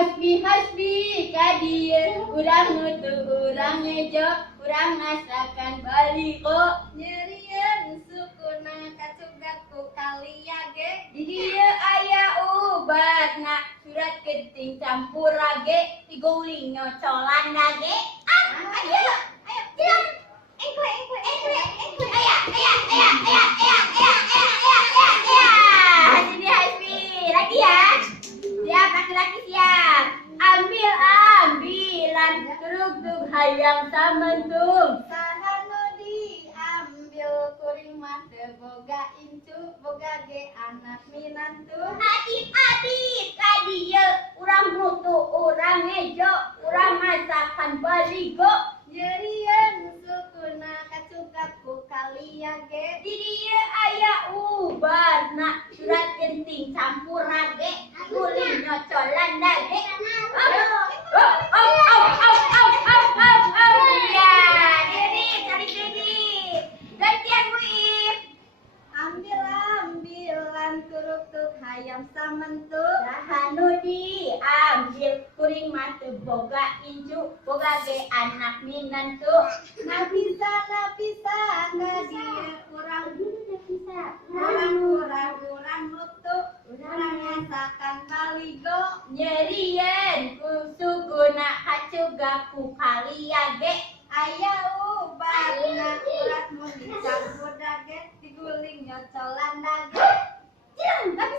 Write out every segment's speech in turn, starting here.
Hasbi kadir urang nutu urang ngejo urang masakan baliko Nyerieun sukuna kacugak ku kaliage di dieu aya ubatna surat keting campur rage tiguling nyocolan dage ayo jilang engkle aya sini Hasbi lagi ya siap laki-laki siap ambilan truk hayang samentung sahanu diambil kuring mah teu boga incu boga ge anak minantu adit kadieu urang mutu urang ngejo urang masakan baligo nyerieun sukuna kacugak ku kaliage di dieu aya ubarna surat genting campur rage guling nyocolan dage ya diri cari kredit gantian muif ambilan turuk hayam samentuk sahanu diambil kuring mah teu boga incu boga ge anak minantu napisa ngadieu urang mutu urang masakan baligo nyerieun kusukuna kacugak ku kaliage aya ubarna urat mun dicampur dage diguling nyocolan dage hebat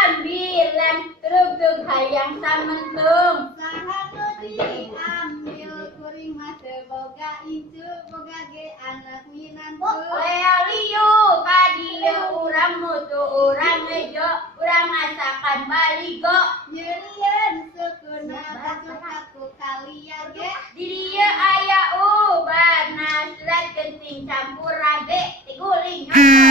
ambilan truk hayang samentung sahanu diambil kuring mah teu boga incu boga ge anak minantu Leoliu kadieu urang mutu urang ngejo urang masakan baligo nyerieun sukuna kacugak ku kaliage di dieu aya ubarna surat genting campur rage tiguling nyocolan